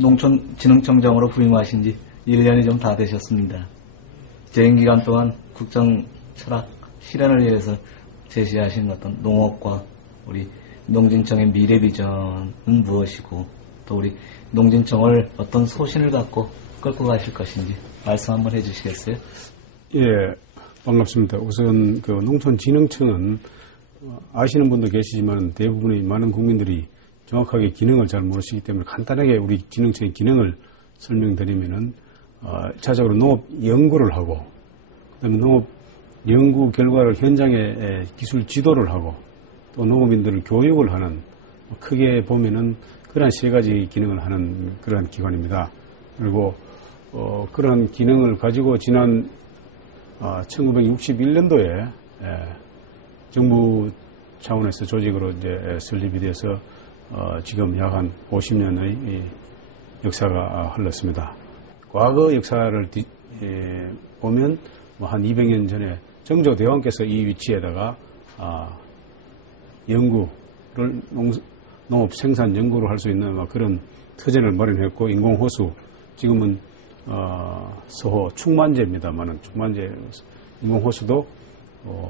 농촌진흥청장으로 부임하신 지 1년이 좀 다 되셨습니다. 재임 기간 동안 국정 철학 실현을 위해서 제시하신 어떤 농업과 우리 농진청의 미래 비전은 무엇이고 또 우리 농진청을 어떤 소신을 갖고 끌고 가실 것인지 말씀 한번 해주시겠어요? 예, 반갑습니다. 우선 그 농촌진흥청은 아시는 분도 계시지만 대부분의 많은 국민들이 정확하게 기능을 잘 모르시기 때문에 간단하게 우리 진흥청의 기능을 설명드리면은 1차적으로 농업 연구를 하고 그다음에 농업 연구 결과를 현장에 기술 지도를 하고 또 농업인들을 교육을 하는 크게 보면은 그러한 세 가지 기능을 하는 그러한 기관입니다. 그리고 그러한 기능을 가지고 지난 1961년도에 정부 차원에서 조직으로 이제 설립이 돼서 지금 약 한 50년의 역사가 흘렀습니다. 과거 역사를 보면 한 200년 전에 정조대왕께서 이 위치에다가 연구를 농업 생산 연구를 할 수 있는 그런 터전을 마련했고 인공호수 지금은 서호 충만제입니다만은 충만제 인공호수도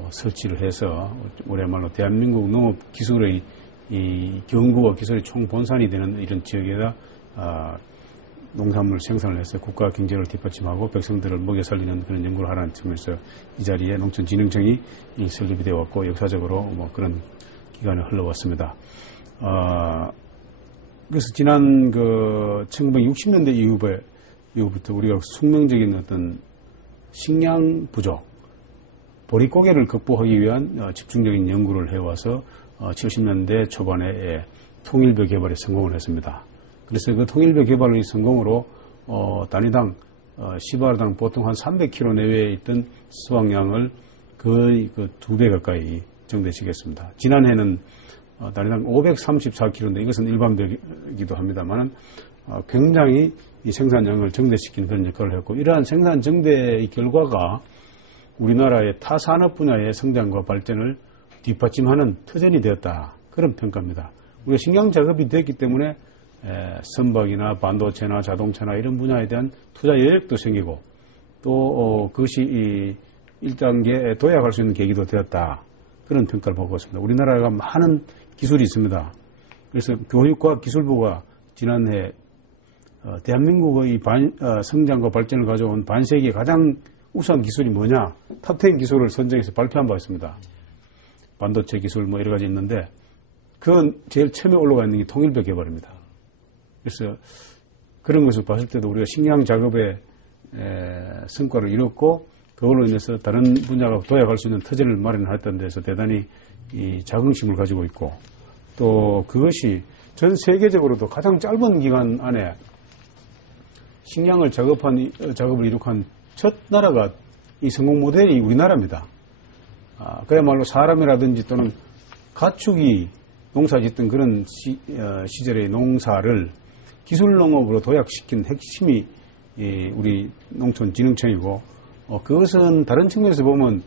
설치를 해서 우리야말로 대한민국 농업 기술의 이 경구와 기술의 총본산이 되는 이런 지역에다 농산물 생산을 해서 국가 경제를 뒷받침하고 백성들을 먹여 살리는 그런 연구를 하라는 측면에서 이 자리에 농촌진흥청이 설립이 되어 왔고 역사적으로 뭐 그런 기간을 흘러왔습니다. 그래서 지난 그 1960년대 이후부터 우리가 숙명적인 어떤 식량 부족, 보릿고개를 극복하기 위한 집중적인 연구를 해와서 70년대 초반에 통일벼 개발에 성공을 했습니다. 그래서 그 통일벼 개발의 성공으로 단위당 시바르당 보통 한 300km 내외에 있던 수확량을 거의 그 2배 가까이 증대시켰습니다. 지난해는 단위당 534km인데 이것은 일반벼이기도 합니다만 굉장히 이 생산량을 증대시키는 그런 역할을 했고 이러한 생산 증대의 결과가 우리나라의 타 산업 분야의 성장과 발전을 뒷받침하는 터전이 되었다. 그런 평가입니다. 우리가 식량 작업이 됐기 때문에 선박이나 반도체나 자동차나 이런 분야에 대한 투자 여력도 생기고 또 그것이 1단계에 도약할 수 있는 계기도 되었다. 그런 평가를 받고 있습니다. 우리나라가 많은 기술이 있습니다. 그래서 교육과기술부가 지난해 대한민국의 성장과 발전을 가져온 반세기의 가장 우수한 기술이 뭐냐 탑10 기술을 선정해서 발표한 바 있습니다. 반도체 기술 뭐 여러 가지 있는데 그건 제일 처음에 올라가 있는 게 통일벼 개발입니다. 그래서 그런 것을 봤을 때도 우리가 식량 작업에 성과를 이뤘고 그걸로 인해서 다른 분야가 도약할 수 있는 터전을 마련했던 데서 대단히 이 자긍심을 가지고 있고 또 그것이 전 세계적으로도 가장 짧은 기간 안에 식량을 작업을 이룩한 첫 나라가 이 성공 모델이 우리나라입니다. 그야말로 사람이라든지 또는 가축이 농사 짓던 그런 시절의 농사를 기술농업으로 도약시킨 핵심이 우리 농촌진흥청이고 그것은 다른 측면에서 보면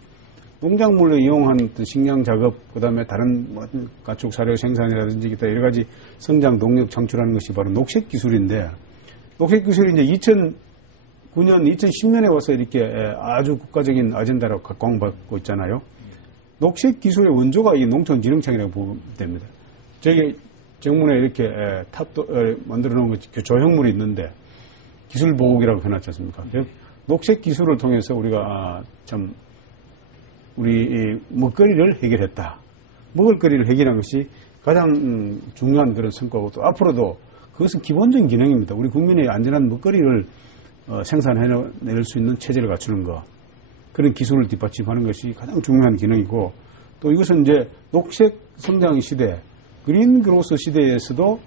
농작물을 이용한 식량 작업 그다음에 다른 가축 사료 생산이라든지 여러 가지 성장 동력 창출하는 것이 바로 녹색 기술인데 녹색 기술이 이제 2009년, 2010년에 와서 이렇게 아주 국가적인 아젠다라고 각광받고 있잖아요. 녹색 기술의 원조가 이 농촌진흥청이라고 보면 됩니다. 저기 정문에 이렇게 탑도 만들어 놓은 그 조형물이 있는데 기술보국이라고 해놨지 않습니까? 녹색 기술을 통해서 우리가 참 우리 먹거리를 해결했다. 먹을거리를 해결한 것이 가장 중요한 그런 성과고 또 앞으로도 그것은 기본적인 기능입니다. 우리 국민의 안전한 먹거리를 생산해낼 수 있는 체제를 갖추는 것. 그런 기술을 뒷받침하는 것이 가장 중요한 기능이고 또 이것은 이제 녹색 성장 시대, 그린 그로스 시대에서도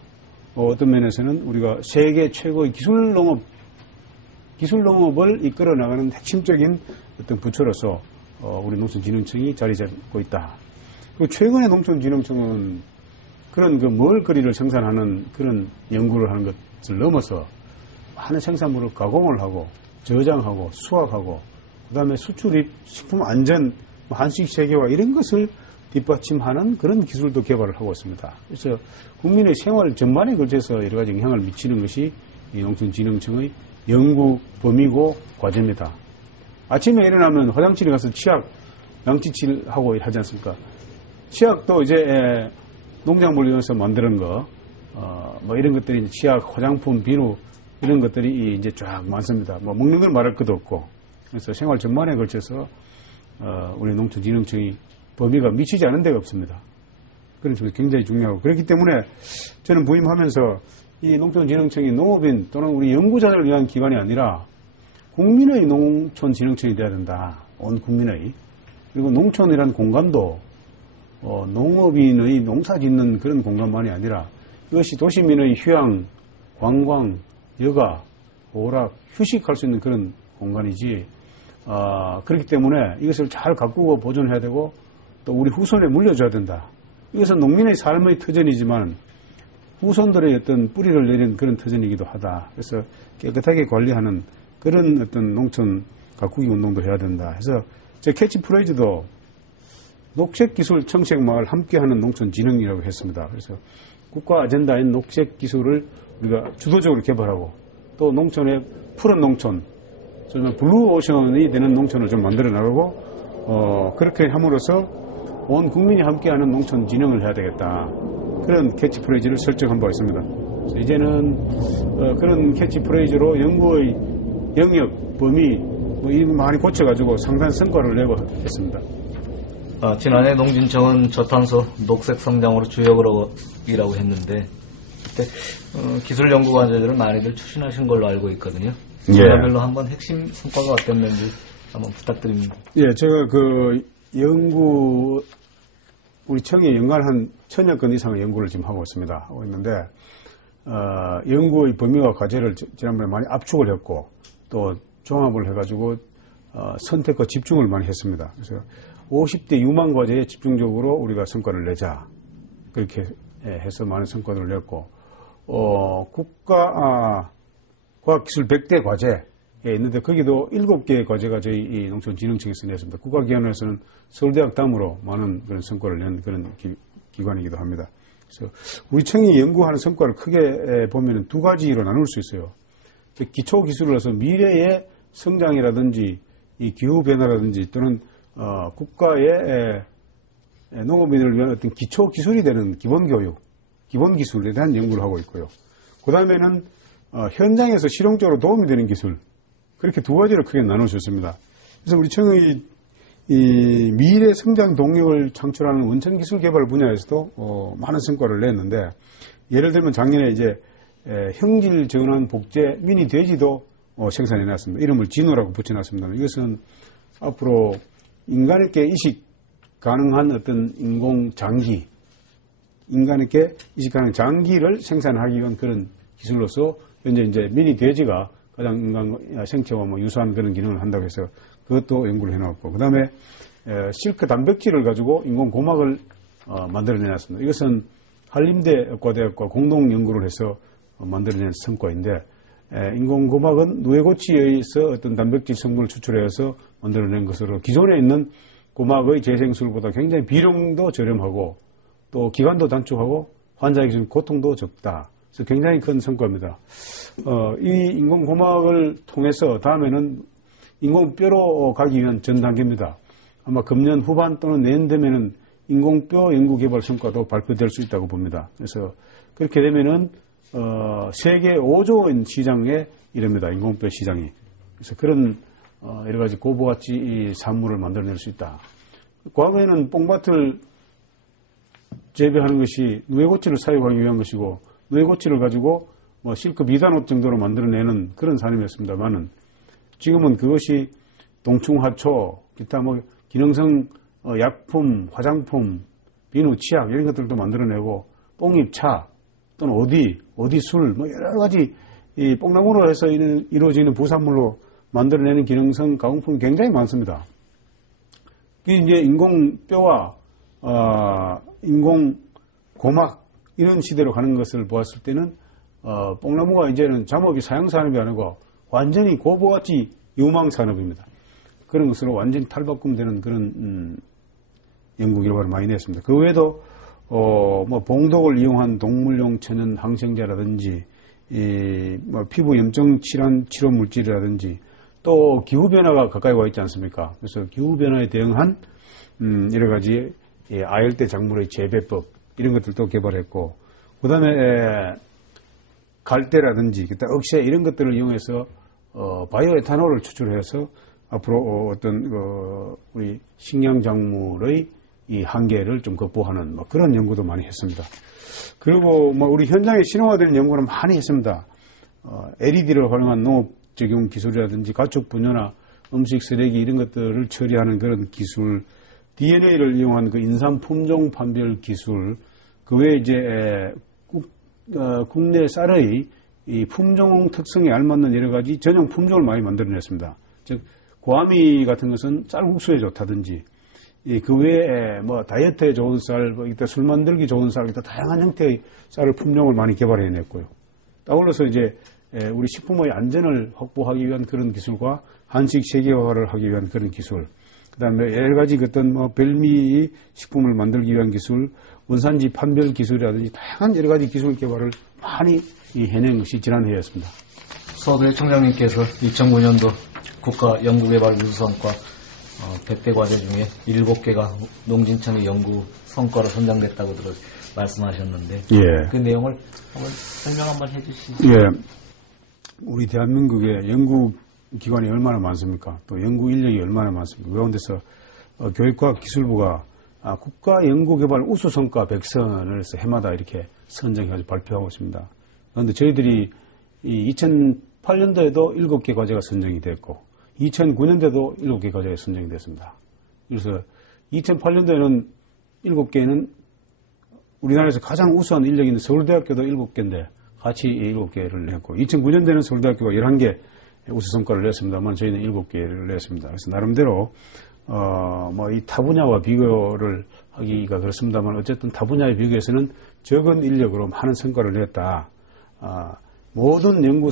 어떤 면에서는 우리가 세계 최고의 기술농업을 이끌어 나가는 핵심적인 어떤 부처로서 우리 농촌진흥청이 자리 잡고 있다. 그리고 최근에 농촌진흥청은 그런 그 먹을거리를 생산하는 그런 연구를 하는 것을 넘어서 많은 생산물을 가공을 하고 저장하고 수확하고 그다음에 수출입, 식품 안전, 한식 세계화 이런 것을 뒷받침하는 그런 기술도 개발을 하고 있습니다. 그래서 국민의 생활 전반에 걸쳐서 여러 가지 영향을 미치는 것이 이 농촌진흥청의 연구 범위고 과제입니다. 아침에 일어나면 화장실에 가서 치약, 양치질하고 하지 않습니까? 치약도 이제 농작물 이용해서 만드는 거, 뭐 이런 것들이 치약, 화장품, 비누 이런 것들이 이제 쫙 많습니다. 뭐 먹는 걸 말할 것도 없고. 그래서 생활 전반에 걸쳐서 우리 농촌진흥청이 범위가 미치지 않은 데가 없습니다. 그런 점이 굉장히 중요하고 그렇기 때문에 저는 부임하면서 이 농촌진흥청이 농업인 또는 우리 연구자들을 위한 기관이 아니라 국민의 농촌진흥청이 돼야 된다. 온 국민의. 그리고 농촌이라는 공간도 농업인의 농사 짓는 그런 공간만이 아니라 이것이 도시민의 휴양, 관광, 여가, 오락, 휴식할 수 있는 그런 공간이지. 그렇기 때문에 이것을 잘 가꾸고 보존해야 되고 또 우리 후손에 물려줘야 된다. 이것은 농민의 삶의 터전이지만 후손들의 어떤 뿌리를 내린 그런 터전이기도 하다. 그래서 깨끗하게 관리하는 그런 어떤 농촌 가꾸기 운동도 해야 된다. 그래서 제 캐치프레이즈도 녹색기술 청색마을 함께하는 농촌진흥이라고 했습니다. 그래서 국가 아젠다인 녹색기술을 우리가 주도적으로 개발하고 또 농촌의 푸른 농촌, 정말 블루오션이 되는 농촌을 좀 만들어 나가고 그렇게 함으로써 온 국민이 함께하는 농촌 진흥을 해야 되겠다. 그런 캐치프레이즈를 설정한 바 있습니다. 이제는 그런 캐치프레이즈로 연구의 영역, 범위 이거 많이 고쳐가지고 상당한 성과를 내고 했습니다. 지난해 농진청은 저탄소 녹색 성장으로 주역이라고 했는데 그때 기술 연구 과제들을 많이들 추진하신 걸로 알고 있거든요. 분야별로 한번 핵심 성과가 어땠는지 한번 부탁드립니다. 예, 제가 그 연구 우리 청에 연간 한 1000여 건 이상의 연구를 지금 하고 있는데 연구의 범위와 과제를 지난번에 많이 압축을 했고 또 종합을 해가지고 선택과 집중을 많이 했습니다. 그래서 50대 유망 과제에 집중적으로 우리가 성과를 내자 그렇게 해서 많은 성과를 냈고 국가 과학기술 100대 과제에 있는데 거기도 7개의 과제가 저희 이 농촌진흥청에서 냈습니다. 국가기관에서는 서울대학 다음으로 많은 그런 성과를 낸 그런 기관이기도 합니다. 그래서 우리 청이 연구하는 성과를 크게 보면 두 가지로 나눌 수 있어요. 기초기술로서 미래의 성장이라든지 이 기후변화라든지 또는 국가의 농업인을 위한 어떤 기초기술이 되는 기본교육, 기본기술에 대한 연구를 하고 있고요. 그 다음에는 현장에서 실용적으로 도움이 되는 기술, 그렇게 두 가지로 크게 나눌 수 있습니다. 그래서 우리 청의 이 미래 성장 동력을 창출하는 원천기술 개발 분야에서도 많은 성과를 냈는데 예를 들면 작년에 이제 형질 전환 복제 미니 돼지도 생산해 놨습니다. 이름을 진호라고 붙여놨습니다. 이것은 앞으로 인간에게 이식 가능한 어떤 인공 장기, 인간에게 이식 가능한 장기를 생산하기 위한 그런 기술로서 현재 이제 미니 돼지가 가장 인간 생체와 유사한 그런 기능을 한다고 해서 그것도 연구를 해놨고, 그 다음에 실크 단백질을 가지고 인공 고막을 만들어내놨습니다. 이것은 한림대 의과대학과 공동 연구를 해서 만들어낸 성과인데, 인공 고막은 누에고치에 의해서 어떤 단백질 성분을 추출해서 만들어낸 것으로 기존에 있는 고막의 재생술보다 굉장히 비용도 저렴하고 또 기간도 단축하고 환자에게 고통도 적다. 그래서 굉장히 큰 성과입니다. 이 인공 고막을 통해서 다음에는 인공뼈로 가기 위한 전 단계입니다. 아마 금년 후반 또는 내년 되면은 인공뼈 연구 개발 성과도 발표될 수 있다고 봅니다. 그래서 그렇게 되면은 세계 5조 원 시장에 이릅니다. 인공뼈 시장이. 그래서 그런 여러 가지 고부가치 이 산물을 만들어낼 수 있다. 과거에는 뽕밭을 재배하는 것이 누에고치를 사용하기 위한 것이고 누에고치를 가지고 실크 비단옷 정도로 만들어내는 그런 산업이었습니다만은 지금은 그것이 동충하초, 기타 기능성 약품, 화장품, 비누, 치약 이런 것들도 만들어내고 뽕잎차 또는 어디 술 여러 가지 이 뽕나무로 해서 이루어지는 부산물로 만들어내는 기능성 가공품이 굉장히 많습니다. 이게 이제 인공뼈와 인공 고막 이런 시대로 가는 것을 보았을 때는 뽕나무가 이제는 잠업이 사양산업이 아니고 완전히 고부가치 유망산업입니다. 그런 것으로 완전히 탈바꿈되는 그런 연구 결과를 많이 냈습니다. 그 외에도 뭐 봉독을 이용한 동물용 천연 항생제라든지 뭐 피부 염증 질환 치료 물질이라든지 또 기후 변화가 가까이 와 있지 않습니까? 그래서 기후 변화에 대응한 여러 가지 아열대 작물의 재배법 이런 것들도 개발했고, 그다음에 갈대라든지 억새 이런 것들을 이용해서 바이오 에탄올을 추출해서 앞으로 어떤 우리 식량 작물의 이 한계를 좀 극복하는 뭐 그런 연구도 많이 했습니다. 그리고 뭐 우리 현장에 실용화되는 연구는 많이 했습니다. LED를 활용한 농업 적용 기술이라든지 가축 분뇨나 음식 쓰레기 이런 것들을 처리하는 그런 기술, DNA를 이용한 그 인삼 품종 판별 기술, 그 외에 이제 국내 쌀의 이 품종 특성에 알맞는 여러 가지 전용 품종을 많이 만들어냈습니다. 즉 고아미 같은 것은 쌀국수에 좋다든지, 그 외에 뭐 다이어트에 좋은 쌀, 술 만들기 좋은 쌀, 다양한 형태의 쌀을 품종을 많이 개발해냈고요. 아울러서 이제 우리 식품의 안전을 확보하기 위한 그런 기술과 한식 세계화를 하기 위한 그런 기술, 그다음에 여러 가지 어떤 뭐 별미 식품을 만들기 위한 기술, 원산지 판별 기술이라든지 다양한 여러 가지 기술 개발을 많이 해낸 것이 지난 해였습니다. 서두에 총장님께서 2009년도 국가 연구개발 우수성과 100대 과제 중에 7개가 농진청의 연구 성과로 선정됐다고 말씀하셨는데, 예. 그 내용을 한번 설명 한번 해주시죠. 예. 우리 대한민국에 연구 기관이 얼마나 많습니까? 또 연구 인력이 얼마나 많습니까? 그런 데서 교육과학기술부가 국가 연구개발 우수성과 100선을 해서 해마다 이렇게 선정해서 발표하고 있습니다. 그런데 저희들이 2008년도에도 7개 과제가 선정이 됐고 2009년도에도 7개 과제가 선정이 됐습니다. 그래서 2008년도에는 7개는 우리나라에서 가장 우수한 인력이 있는 서울대학교도 7개인데 같이 7개를 냈고, 2009년도에는 서울대학교가 11개 우수성과를 냈습니다만 저희는 7개를 냈습니다. 그래서 나름대로 뭐 이 타 분야와 비교를 하기가 그렇습니다만 어쨌든 타 분야에 비교해서는 적은 인력으로 많은 성과를 냈다. 모든 연구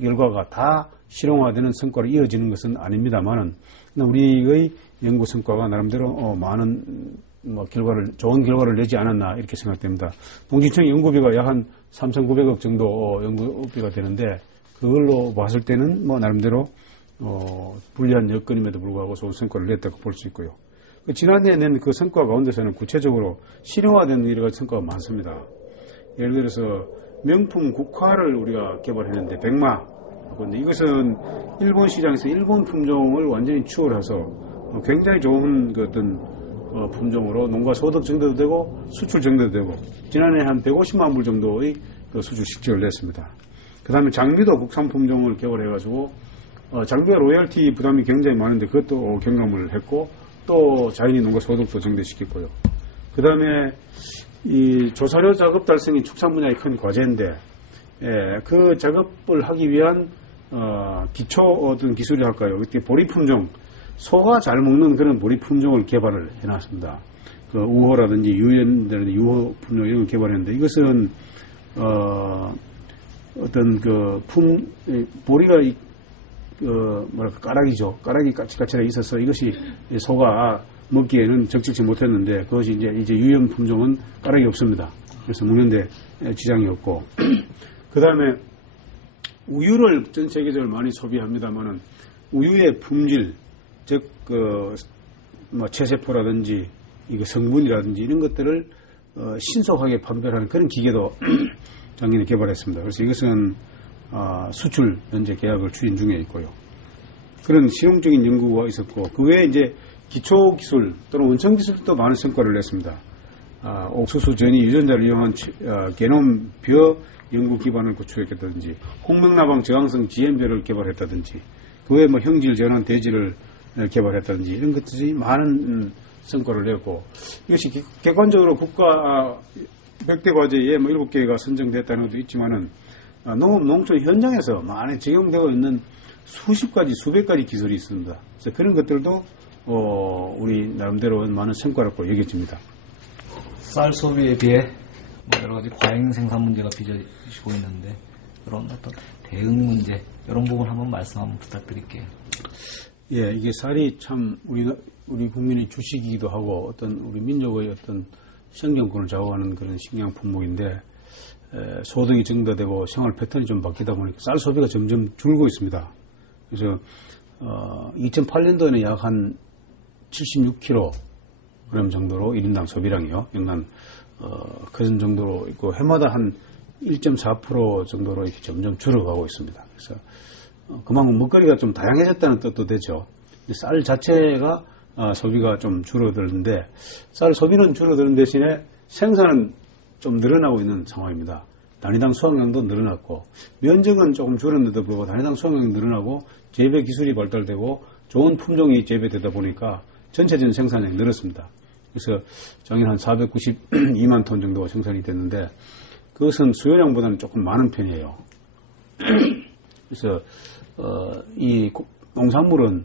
결과가 다 실용화되는 성과로 이어지는 것은 아닙니다만은 우리의 연구 성과가 나름대로 많은 뭐 좋은 결과를 내지 않았나 이렇게 생각됩니다. 농진청 연구비가 약 한 3,900억 정도 연구비가 되는데 그걸로 봤을 때는 뭐 나름대로 불리한 여건임에도 불구하고 좋은 성과를 냈다고 볼 수 있고요. 지난해 낸 그 성과 가운데서는 구체적으로 실용화된 여러 가지 성과가 많습니다. 예를 들어서 명품 국화를 우리가 개발했는데 백마. 그런데 이것은 일본 시장에서 일본 품종을 완전히 추월해서 굉장히 좋은 그 어떤 품종으로 농가 소득 정도도 되고 수출 정도도 되고 지난해 한 150만 불 정도의 그 수출 실적을 냈습니다. 그 다음에 장미도 국산 품종을 개발해가지고 장미가 로열티 부담이 굉장히 많은데 그것도 경감을 했고 또 자연이 농가 소득도 증대시켰고요. 그 다음에 이 조사료 작업 달성이 축산 분야의 큰 과제인데 그 작업을 하기 위한 기초 어떤 기술이 할까요? 그때 보리 품종, 소가 잘 먹는 그런 보리 품종을 개발을 해놨습니다. 그 우호라든지 유연이라든지 유호 품종 이런 걸 개발했는데 이것은 어떤 보리가 뭐랄까 까락이죠. 까락이 까칠까칠하게 있어서 이것이 소가 먹기에는 적절치 못했는데 그것이 이제 유연 품종은 까락이 없습니다. 그래서 먹는데 지장이 없고 그 다음에 우유를 전 세계적으로 많이 소비합니다만은 우유의 품질 즉 뭐 체세포라든지 이거 성분이라든지 이런 것들을 신속하게 판별하는 그런 기계도 작년에 개발했습니다. 그래서 이것은 수출 현재 계약을 추진 중에 있고요. 그런 실용적인 연구가 있었고 그 외에 이제 기초 기술 또는 원천 기술도 많은 성과를 냈습니다. 옥수수 전이 유전자를 이용한 게놈 벼 연구 기반을 구축했다든지 홍명나방 저항성 GM벼를 개발했다든지 그 외에 뭐 형질 전환 대지를 개발했다든지 이런 것들이 많은 성과를 냈고 이것이 객관적으로 국가 100대 과제에 뭐 7개가 선정됐다는 것도 있지만은 농업 농촌 현장에서 많이 적용되고 있는 수십 가지 수백 가지 기술이 있습니다. 그래서 그런 것들도 우리 나름대로 많은 성과라고 여겨집니다. 쌀 소비에 비해 뭐 여러 가지 과잉 생산 문제가 빚어지고 있는데 그런 어떤 대응 문제 이런 부분 한번 말씀 한번 부탁드릴게요. 예, 이게 쌀이 참 우리 국민의 주식이기도 하고 어떤 우리 민족의 어떤 생존권을 좌우하는 그런 식량 품목인데 소득이 증대되고 생활 패턴이 좀 바뀌다 보니까 쌀 소비가 점점 줄고 있습니다. 그래서 2008년도에는 약 한 76kg 정도로 1인당 소비량이요. 연간 그런 정도로 있고 해마다 한 1.4% 정도로 이렇게 점점 줄어가고 있습니다. 그래서 그만큼 먹거리가 좀 다양해졌다는 뜻도 되죠. 쌀 자체가 소비가 좀 줄어드는데 쌀 소비는 줄어드는 대신에 생산은 좀 늘어나고 있는 상황입니다. 단위당 수확량도 늘어났고 면적은 조금 줄었는데도 불구하고 단위당 수확량이 늘어나고 재배 기술이 발달되고 좋은 품종이 재배되다 보니까 전체적인 생산량이 늘었습니다. 그래서 작년 한 492만 톤 정도가 생산이 됐는데 그것은 수요량보다는 조금 많은 편이에요. 그래서 이 농산물은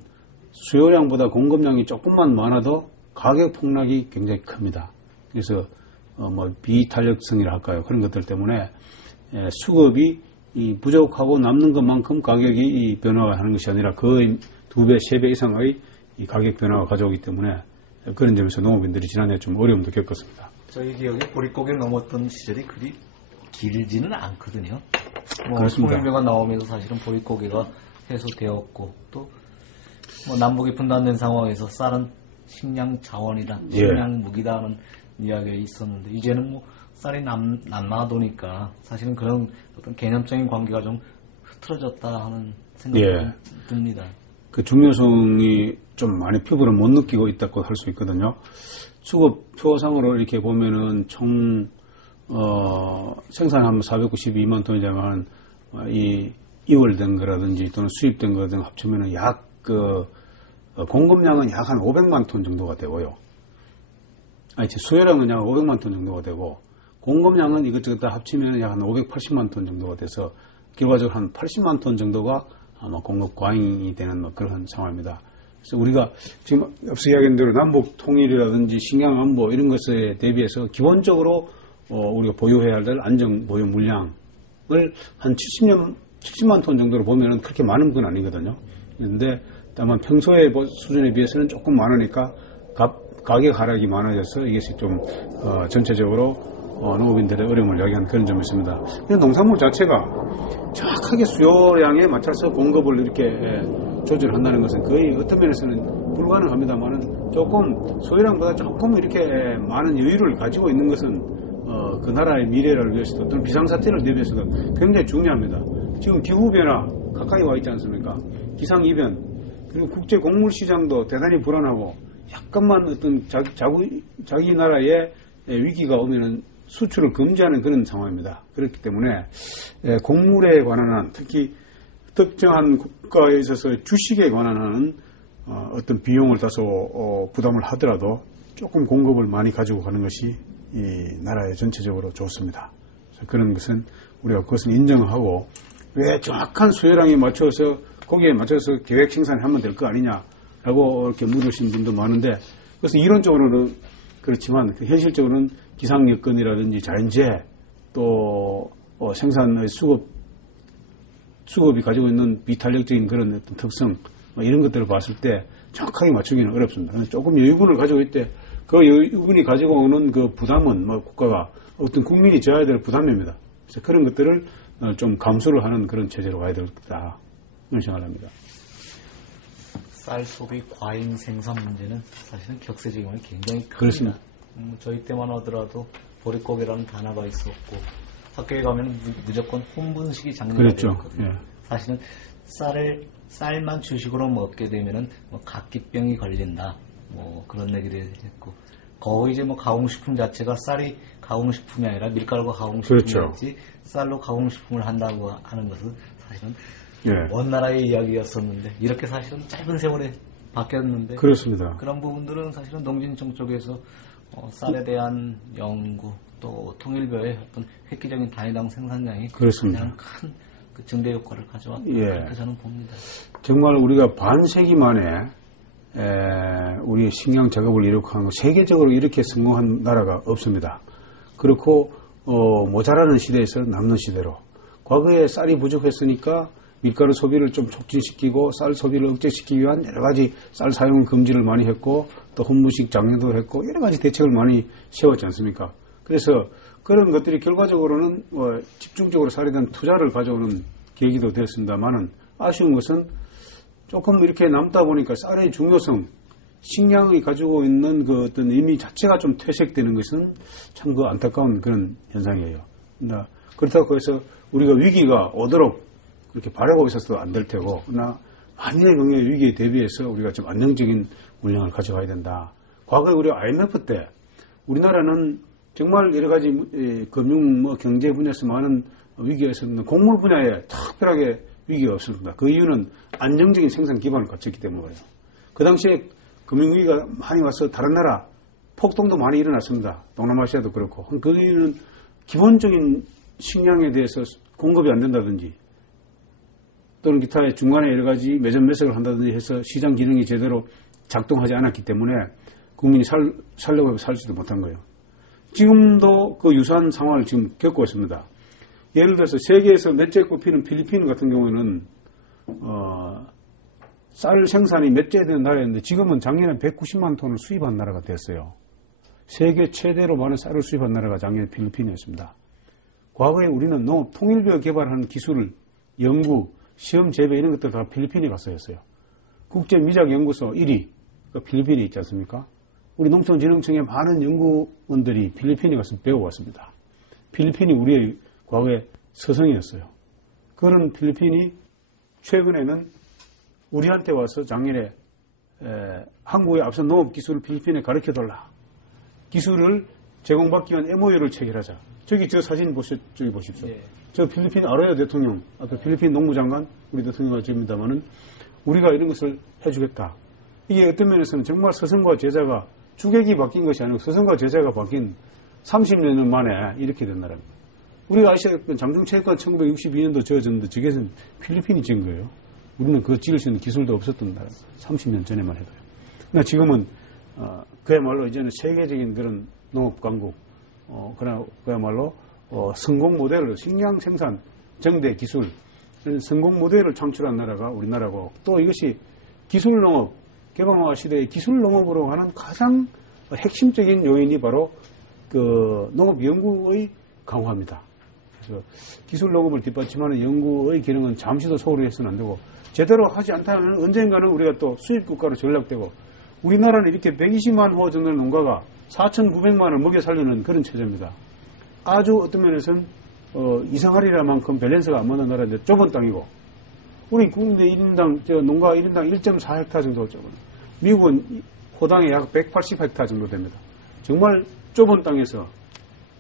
수요량보다 공급량이 조금만 많아도 가격 폭락이 굉장히 큽니다. 그래서 비탄력성이라 할까요? 그런 것들 때문에 수급이 부족하고 남는 것만큼 가격이 변화하는 것이 아니라 거의 2배, 3배 이상의 이 가격 변화가 가져오기 때문에 그런 점에서 농업인들이 지난해 좀 어려움도 겪었습니다. 저희 기억에 보릿고개를 넘었던 시절이 그리 길지는 않거든요. 그렇습니다. 통일교가 나오면서 사실은 보릿고개가 해소되었고 또 남북이 분단된 상황에서 쌀은 식량 자원이다, 식량 무기다 하는 이야기가 있었는데 이제는 쌀이 남아도니까 사실은 그런 어떤 개념적인 관계가 좀 흐트러졌다 하는 생각이 듭니다. 그 중요성이 좀 많이 피부로 못 느끼고 있다고 할 수 있거든요. 수급 표상으로 이렇게 보면은 총 생산하면 492만 톤이지만 이 이월된 거라든지 또는 수입된 거 등 합치면은 약 공급량은 약 한 500만 톤 정도가 되고요. 수요량은 약 500만 톤 정도가 되고 공급량은 이것저것 다 합치면 약 한 580만 톤 정도가 돼서 결과적으로 한 80만 톤 정도가 아마 공급 과잉이 되는 그런 상황입니다. 그래서 우리가 지금 앞서 이야기한 대로 남북 통일이라든지 식량 안보 이런 것에 대비해서 기본적으로 우리가 보유해야 될 안정 보유 물량을 한 70만 톤 정도로 보면은 그렇게 많은 건 아니거든요. 그런데 다만 평소의 수준에 비해서는 조금 많으니까 가격 하락이 많아져서 이것이 좀 전체적으로 농업인들의 어려움을 야기하는 그런 점이 있습니다. 농산물 자체가 정확하게 수요량에 맞춰서 공급을 이렇게 조절한다는 것은 거의 어떤 면에서는 불가능합니다만은 조금 소요량보다 조금 이렇게 많은 여유를 가지고 있는 것은 그 나라의 미래를 위해서도 또는 비상사태를 대비해서도 굉장히 중요합니다. 지금 기후변화 가까이 와 있지 않습니까? 기상이변 그리고 국제 곡물 시장도 대단히 불안하고 약간만 어떤 자기 나라의 위기가 오면은 수출을 금지하는 그런 상황입니다. 그렇기 때문에 곡물에 관한 한 특히 특정한 국가에 있어서 주식에 관한 한 어떤 비용을 다소 부담을 하더라도 조금 공급을 많이 가지고 가는 것이 이 나라에 전체적으로 좋습니다. 그런 것은 우리가 그것을 인정하고 왜 정확한 수요량에 맞춰서 거기에 맞춰서 계획 생산을 하면 될 거 아니냐라고 이렇게 물으신 분도 많은데 그래서 이론적으로는 그렇지만 현실적으로는 기상 여건이라든지 자연재해 또 생산의 수급이 가지고 있는 비탄력적인 그런 어떤 특성 이런 것들을 봤을 때 정확하게 맞추기는 어렵습니다. 조금 여유분을 가지고 있대 그 여유분이 가지고 오는 그 부담은 국가가 어떤 국민이 져야 될 부담입니다. 그래서 그런 것들을 좀 감수를 하는 그런 체제로 가야 되겠다 이런 생각을 합니다. 쌀 소비 과잉 생산 문제는 사실은 격세지감이 굉장히 큽니다. 그렇습니다. 저희 때만 하더라도 보릿고개라는 단어가 있었고 학교에 가면 무조건 혼분식이 장려가 되었거든요. 사실은 쌀만 주식으로 먹게 되면은 각기병이 걸린다. 그런 얘기를 했고 거의 이제 가공식품 자체가 쌀이 가공식품이 아니라 밀가루가 가공식품이었지 쌀로 가공식품을 한다고 하는 것은 사실은 먼 나라의 이야기였었는데 이렇게 사실은 짧은 세월에 바뀌었는데 그렇습니다. 그런 부분들은 사실은 농진청 쪽에서 쌀에 대한 연구 또 통일교의 어떤 획기적인 단위당 생산량이 가장 큰 그 증대 효과를 가져왔다 그렇게 저는 봅니다. 정말 우리가 반세기 만에 우리의 식량 작업을 이룩한 거 세계적으로 이렇게 성공한 나라가 없습니다. 그렇고 모자라는 시대에서 남는 시대로 과거에 쌀이 부족했으니까 밀가루 소비를 좀 촉진시키고 쌀 소비를 억제시키기 위한 여러 가지 쌀 사용 금지를 많이 했고 또 혼무식 장려도 했고 여러 가지 대책을 많이 세웠지 않습니까? 그래서 그런 것들이 결과적으로는 집중적으로 쌀에 대한 투자를 가져오는 계기도 되었습니다만은 아쉬운 것은 조금 이렇게 남다 보니까 쌀의 중요성, 식량이 가지고 있는 그 어떤 의미 자체가 좀 퇴색되는 것은 참 그 안타까운 그런 현상이에요. 그렇다고 해서 우리가 위기가 오도록 그렇게 바라고 있어서도 안 될 테고, 그러나 만일의 경우에 위기에 대비해서 우리가 좀 안정적인 운영을 가져가야 된다. 과거에 우리 IMF 때 우리나라는 정말 여러 가지 금융, 경제 분야에서 많은 위기가 있었는데 곡물 분야에 특별하게 위기가 없었습니다. 그 이유는 안정적인 생산 기반을 갖췄기 때문이에요. 그 당시에 금융위기가 많이 와서 다른 나라 폭동도 많이 일어났습니다. 동남아시아도 그렇고. 그 이유는 기본적인 식량에 대해서 공급이 안 된다든지 또는 기타의 중간에 여러 가지 매점 매석을 한다든지 해서 시장 기능이 제대로 작동하지 않았기 때문에 국민이 살려고 해도 살지도 못한 거예요. 지금도 그 유사한 상황을 지금 겪고 있습니다. 예를 들어서 세계에서 넷째 꼽히는 필리핀 같은 경우는 쌀 생산이 몇째 되는 나라였는데 지금은 작년에 190만 톤을 수입한 나라가 됐어요. 세계 최대로 많은 쌀을 수입한 나라가 작년에 필리핀이었습니다. 과거에 우리는 농업 통일부에 개발하는 기술을 연구, 시험 재배 이런 것들 다 필리핀에 가서 했어요. 국제미작연구소 1위, 필리핀에 있지 않습니까? 우리 농촌진흥청의 많은 연구원들이 필리핀에 가서 배워왔습니다. 필리핀이 우리의 과거의 서성이었어요. 그런 필리핀이 최근에는 우리한테 와서 작년에 한국의 앞선 농업기술을 필리핀에 가르쳐달라. 기술을 제공받기 위한 MOU를 체결하자. 저기 저 사진 저기 보십시오. 네. 저 필리핀 아라요 대통령, 아까 필리핀 농무장관, 우리 대통령과 저입니다만은 우리가 이런 것을 해주겠다. 이게 어떤 면에서는 정말 스승과 제자가 주객이 바뀐 것이 아니고 스승과 제자가 바뀐 30년 만에 이렇게 된 나라입니다. 우리가 아시아권 장중체육관 1962년도 지어졌는데 저게는 필리핀이 지은 거예요. 우리는 그거 지을 수 있는 기술도 없었던 나라. 30년 전에만 해도요. 그러나 지금은 그야말로 이제는 세계적인 그런 농업 강국, 그야말로 성공 모델을 식량 생산, 정대 기술 이런 성공 모델을 창출한 나라가 우리나라고 또 이것이 기술 농업, 개방화 시대의 기술 농업으로 하는 가장 핵심적인 요인이 바로 그 농업 연구의 강화입니다. 그래서 기술 농업을 뒷받침하는 연구의 기능은 잠시도 소홀히 해서는 안 되고 제대로 하지 않다면 언젠가는 우리가 또 수입 국가로 전락되고 우리나라는 이렇게 120만 호 정도의 농가가 4,900만을 먹여 살리는 그런 체제입니다. 아주 어떤 면에서는 이상하리라 만큼 밸런스가 안 맞는 나라인데 좁은 땅이고 우리 국내 1인당 농가 1인당 1.4헥타 정도 좁은 미국은 호당에 약 180헥타 정도 됩니다. 정말 좁은 땅에서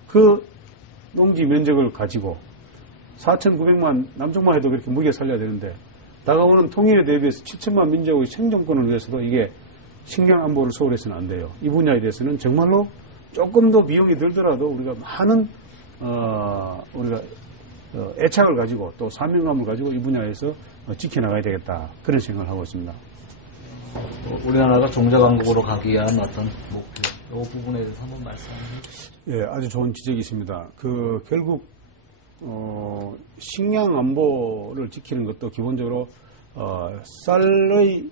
그 농지 면적을 가지고 4,900만 남쪽만 해도 그렇게 먹여 살려야 되는데 다가오는 통일에 대비해서 7천만 민족의 생존권을 위해서도 이게 식량 안보를 소홀해서는 안 돼요. 이 분야에 대해서는 정말로 조금 더 비용이 들더라도 우리가 많은 우리가 애착을 가지고 또 사명감을 가지고 이 분야에서 지켜나가야 되겠다 그런 생각을 하고 있습니다. 우리나라가 종자강국으로 가기 위한 어떤 목표, 이 부분에 대해서 한번 말씀해 주시죠. 예, 아주 좋은 지적이십니다. 결국 식량 안보를 지키는 것도 기본적으로 쌀의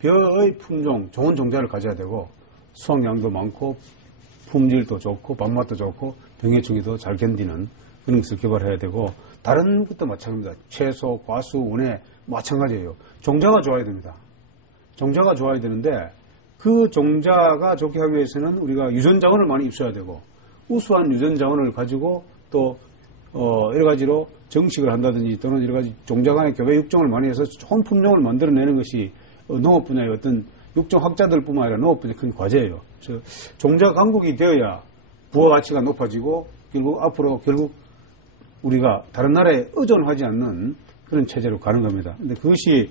벼의 품종, 좋은 종자를 가져야 되고 수확량도 많고 품질도 좋고 밥맛도 좋고 병해충이도 잘 견디는 그런 것을 개발해야 되고 다른 것도 마찬가지입니다. 채소, 과수, 원예 마찬가지예요. 종자가 좋아야 됩니다. 종자가 좋아야 되는데 그 종자가 좋게 하기 위해서는 우리가 유전자원을 많이 입수해야 되고 우수한 유전자원을 가지고 또 여러 가지로 정식을 한다든지 또는 여러 가지 종자 간의 교배 육종을 많이 해서 좋은 품종을 만들어내는 것이 농업 분야의 어떤 육종 학자들뿐만 아니라 농업 분야의 큰 과제예요. 그래서 종자 강국이 되어야 부가가치가 높아지고 결국 우리가 다른 나라에 의존하지 않는 그런 체제로 가는 겁니다. 근데 그것이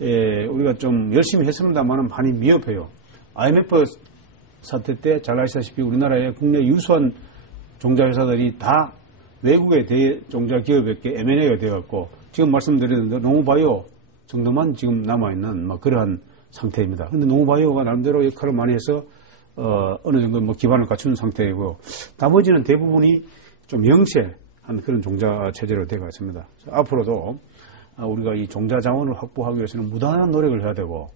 우리가 좀 열심히 했습니다만은 많이 미흡해요. IMF 사태 때 잘 아시다시피 우리나라의 국내 유수한 종자 회사들이 다 외국의 대종자 기업에게 M&A가 되어갖고 지금 말씀드렸는데 농우바이오 정도만 지금 남아있는 그러한 상태입니다. 그런데 농우바이오가 나름대로 역할을 많이 해서 어느 정도 기반을 갖춘 상태이고 나머지는 대부분이 좀 영세한 그런 종자 체제로 되어 있습니다. 앞으로도 우리가 이 종자 자원을 확보하기 위해서는 무단한 노력을 해야 되고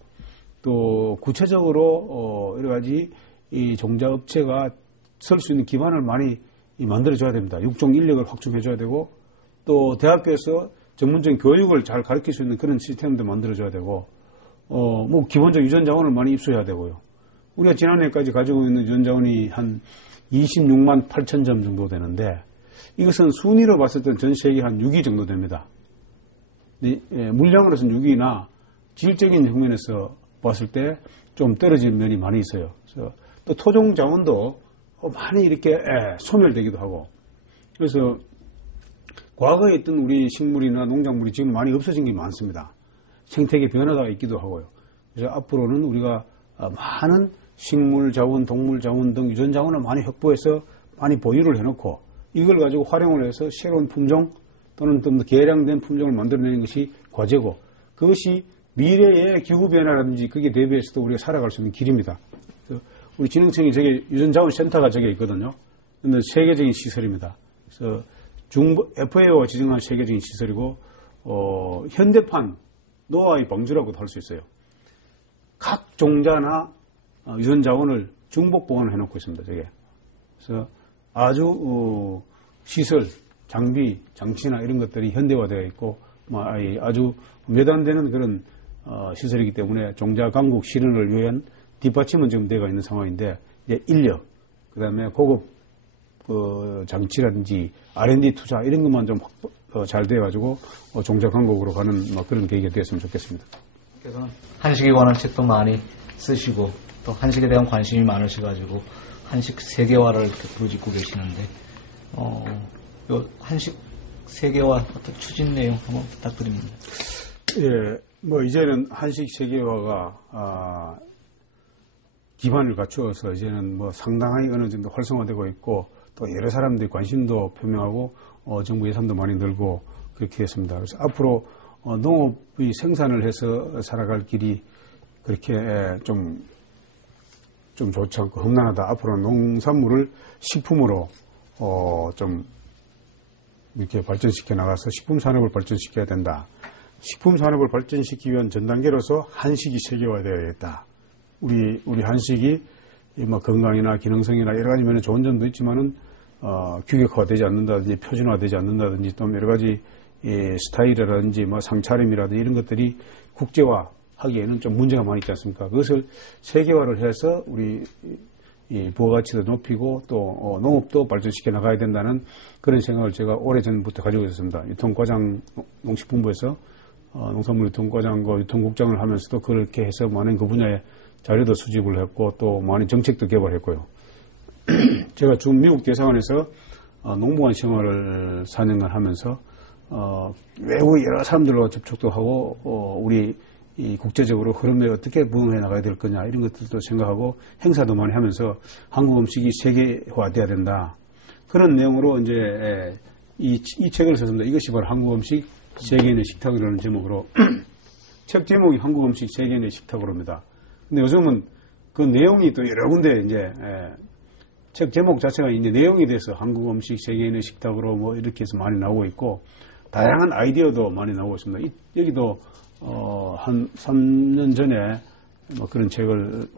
또 구체적으로 여러 가지 이 종자 업체가 설 수 있는 기반을 많이 만들어줘야 됩니다. 육종 인력을 확충해줘야 되고 또 대학교에서 전문적인 교육을 잘 가르칠 수 있는 그런 시스템도 만들어줘야 되고 뭐 기본적 유전 자원을 많이 입수해야 되고요. 우리가 지난해까지 가지고 있는 유전 자원이 한 26만 8천 점 정도 되는데 이것은 순위로 봤을 때는 전 세계 한 6위 정도 됩니다. 물량으로서는 6위나 질적인 측면에서 봤을 때 좀 떨어진 면이 많이 있어요. 그래서 또 토종 자원도 많이 이렇게 소멸되기도 하고 그래서 과거에 있던 우리 식물이나 농작물이 지금 많이 없어진 게 많습니다. 생태계 변화가 있기도 하고요. 그래서 앞으로는 우리가 많은 식물 자원, 동물 자원 등 유전 자원을 많이 확보해서 많이 보유를 해놓고 이걸 가지고 활용을 해서 새로운 품종 또는 좀 더 개량된 품종을 만들어내는 것이 과제고 그것이 미래의 기후변화라든지 그게 대비해서도 우리가 살아갈 수 있는 길입니다. 우리 진흥청이 저기 유전자원센터가 저기 있거든요. 근데 세계적인 시설입니다. 그래서 FAO가 지정한 세계적인 시설이고, 현대판 노아의 방주라고도 할 수 있어요. 각 종자나 유전자원을 중복 보관을 해놓고 있습니다. 저게. 그래서 아주 시설, 장비, 장치나 이런 것들이 현대화되어 있고 아주 몇 안 되는 그런 시설이기 때문에 종자 강국 실현을 위한 뒷받침은 지금 되어 있는 상황인데 이제 인력, 그다음에 고급 장치라든지 R&D 투자 이런 것만 좀 잘 되어가지고 종자 강국으로 가는 그런 계기가 되었으면 좋겠습니다. 그래서 한식에 관한 책도 많이 쓰시고 또 한식에 대한 관심이 많으셔가지고 한식 세계화를 이렇게 부르짖고 계시는데 요 한식 세계화 어떤 추진 내용 한번 부탁드립니다. 예, 뭐 이제는 한식 세계화가 기반을 갖추어서 이제는 뭐 상당히 어느 정도 활성화되고 있고 또 여러 사람들이 관심도 표명하고 정부 예산도 많이 늘고 그렇게 했습니다. 그래서 앞으로 농업의 생산을 해서 살아갈 길이 그렇게 좀 좋지 않고 험난하다. 앞으로 농산물을 식품으로 좀 이렇게 발전시켜 나가서 식품 산업을 발전시켜야 된다. 식품 산업을 발전시키기 위한 전 단계로서 한식이 세계화되어야겠다. 우리 한식이 뭐 건강이나 기능성이나 여러 가지 면에 좋은 점도 있지만은 규격화되지 않는다든지 표준화되지 않는다든지 또 여러 가지 스타일이라든지 뭐 상차림이라든지 이런 것들이 국제화하기에는 좀 문제가 많이 있지 않습니까? 그것을 세계화를 해서 우리 부가가치도 높이고 또 농업도 발전시켜 나가야 된다는 그런 생각을 제가 오래전부터 가지고 있었습니다. 유통과장 농식품부에서 농산물 유통과장과 유통국장을 하면서도 그렇게 해서 많은 그 분야에 자료도 수집을 했고 또 많은 정책도 개발했고요. 제가 중 미국 대사관에서 농무관 생활을 4년간 하면서 외국 여러 사람들과 접촉도 하고 우리 이 국제적으로 흐름에 어떻게 부응해 나가야 될 거냐 이런 것들도 생각하고 행사도 많이 하면서 한국 음식이 세계화돼야 된다. 그런 내용으로 이제 이 책을 썼습니다. 이것이 바로 한국 음식 세계인의 식탁이라는 제목으로 책 제목이 한국 음식 세계인의 식탁으로입니다. 근데 요즘은 그 내용이 또 여러 군데 이제 책 제목 자체가 이제 내용에 대해서 한국 음식 세계인의 식탁으로 뭐 이렇게 해서 많이 나오고 있고 다양한 아이디어도 많이 나오고 있습니다. 여기도 한 3년 전에 뭐 그런 책을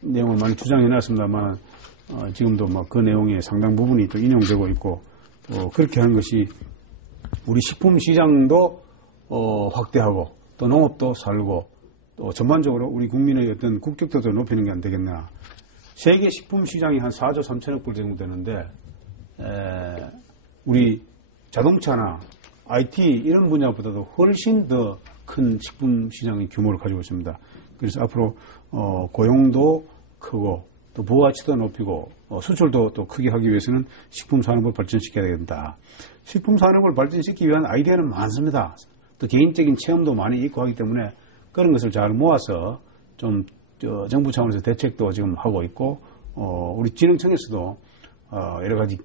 내용을 많이 주장해 놨습니다만 지금도 막 그 내용의 상당 부분이 또 인용되고 있고 그렇게 하는 것이 우리 식품 시장도 확대하고 또 농업도 살고 또 전반적으로 우리 국민의 어떤 국격도도 높이는 게 안 되겠나. 세계 식품 시장이 한 4조 3천억 불 정도 되는데 우리 자동차나 IT 이런 분야보다도 훨씬 더 큰 식품 시장의 규모를 가지고 있습니다. 그래서 앞으로 고용도 크고 또 부가가치도 높이고 수출도 또 크게 하기 위해서는 식품 산업을 발전시켜야 된다. 식품 산업을 발전시키기 위한 아이디어는 많습니다. 또 개인적인 체험도 많이 있고 하기 때문에 그런 것을 잘 모아서 좀 정부 차원에서 대책도 지금 하고 있고 우리 진흥청에서도 여러 가지